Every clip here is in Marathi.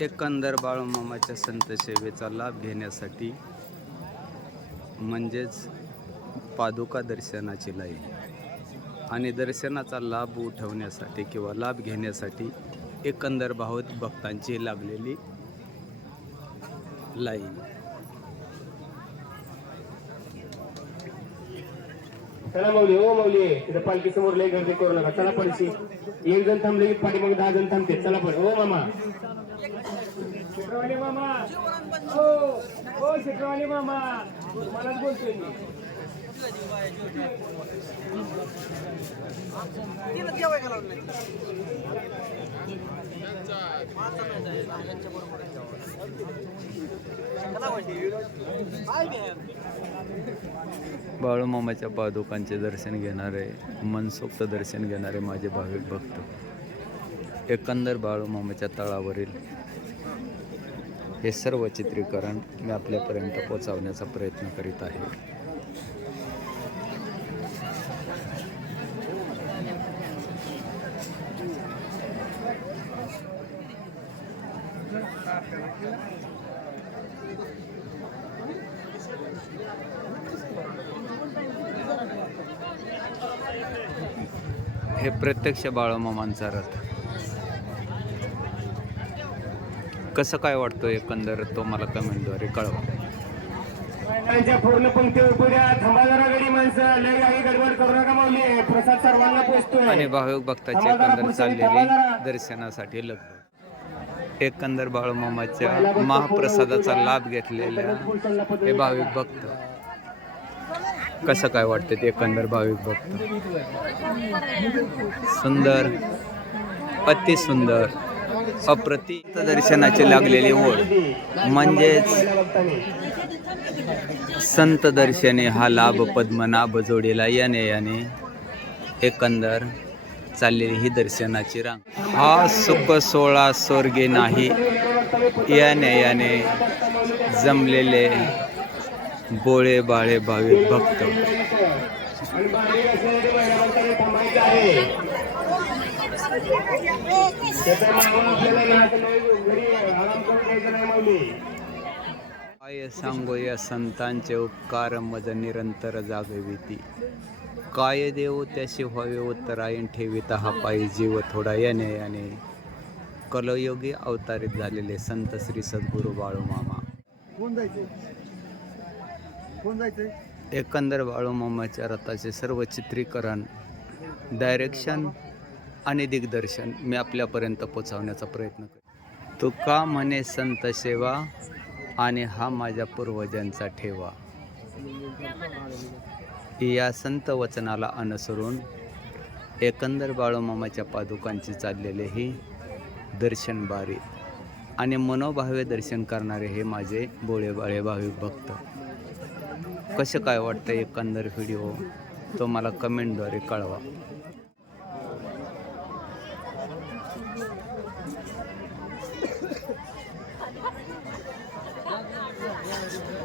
एकंदर बाळूमामाच्या संत सेवेचा लाभ घेण्यासाठी म्हणजेच पादुका दर्शनाची लाईन. आणि दर्शनाचा लाभ उठवण्यासाठी किंवा लाभ घेण्यासाठी एकंदर भावत भक्तांची लागलेली लाईन. चला माऊली हो माऊली तिथं पालखी समोर लय गर्दी करू नका. चला पडशी एक जण थांबले की पाठी मग दहा जण थांबते. चला पण हो मामा. शेटरवाले मामा. हो हो शेटरवाले मामा. मलाच बोलतोय मी बाळूमामाच्या पादुकांचे दर्शन घेणारे मनसोक्त दर्शन घेणारे माझे भाविक भक्त. एकंदर बाळूमामाच्या तळावरील हे सर्व चित्रीकरण मी आपल्यापर्यंत पोचवण्याचा प्रयत्न करीत आहे. हे प्रत्यक्ष बाळूमामांचा रथ. कसं काय वाटतं एकंदर तो मला कमेंटद्वारे कळवा. पूर्ण पंक्ती उभ्या थांबा जरा गडी माणसं. लय काही गडबड करू नका माऊली. प्रसाद सर्वांना आणि भाविक भक्ताची एकंदर चाललेली दर्शनासाठी लगबग एकंदर बाळूमामाच्या महाप्रसादाचा लाभ घेतलेल्या हे भाविक भक्त. कसं काय वाटतं ते एकंदर भाविक भक्त? सुंदर अति सुंदर अप्रतिम दर्शनाची लागलेली ओढ म्हणजेच संत दर्शने हा लाभ पद्मनाभ जोडीला याने याने एकंदर चाललेली ही दर्शनाची रांग. हा सुख सोळा स्वर्गे नाही. याने याने जमलेले बोळे बाळे भावे भक्त. काय सांगो या संतांचे उपकार मज निरंतर जागविती. काय देव? त्याशी व्हावे उत्तरायण ठेविता हा पायी जीव थोडा याने याने कलयोगी अवतारित झालेले संत श्री सद्गुरू बाळूमामा कोण जायचंय कोण जायचंय एकंदर बाळूमामाच्या रथाचे सर्व चित्रीकरण डायरेक्शन आणि दिग्दर्शन मी आपल्यापर्यंत पोचवण्याचा प्रयत्न करतो तुका म्हणे संत सेवा आणि हा माझ्या पूर्वजांचा ठेवा? या संत वचनाला अनुसरून एकंदर बाळूमामाच्या पादुकांची चाललेले ही दर्शन बारी आणि मनोभावे दर्शन करणारे हे माझे बोळे बाळे भाविक भक्त. कसं काय वाटतं एकंदर व्हिडिओ तो मला कमेंटद्वारे कळवा.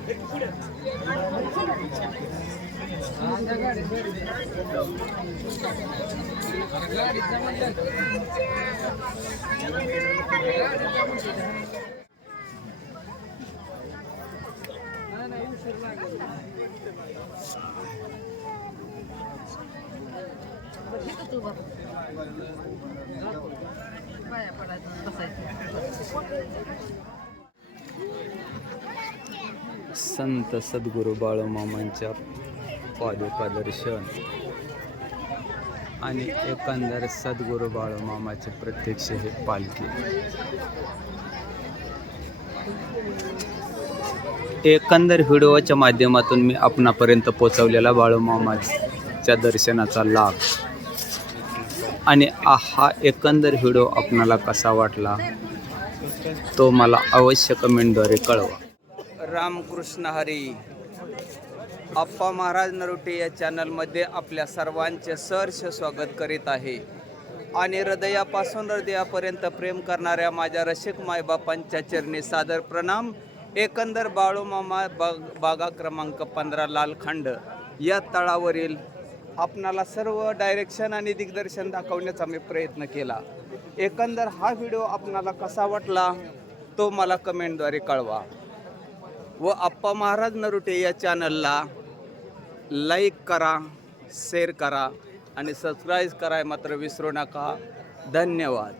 संत सद्गुरू बाळूमामांच्या पादुका दर्शन. आणि एकंदर सद्गुरू बाळूमामाचे प्रत्यक्ष हे पालखी. एकंदर व्हिडिओच्या माध्यमातून मी आपणापर्यंत पोचवलेला बाळूमामाच्या दर्शनाचा लाभ. आणि हा एकंदर व्हिडिओ आपणाला कसा वाटला तो मला अवश्य कमेंटद्वारे कळवा. रामकृष्ण हरी. अप्पा महाराज नरोटे या चॅनलमध्ये आपल्या सर्वांचे सहर्ष स्वागत करीत आहे. आणि हृदयापासून हृदयापर्यंत प्रेम करणाऱ्या माझ्या रसिक मायबापांच्या चरणी सादर प्रणाम एकंदर बाळूमामा बाग बागा क्रमांक पंधरा लालखंड या तळावरील आपणाला सर्व डायरेक्शन आणि दिग्दर्शन दाखवण्याचा मी प्रयत्न केला. एकंदर हा व्हिडिओ आपणाला कसा वाटला तो मला कमेंटद्वारे कळवा. व आप्पा महाराज नरुटे या चॅनलला लाईक करा शेअर करा आणि सबस्क्राईब कराय मात्र विसरू नका. धन्यवाद.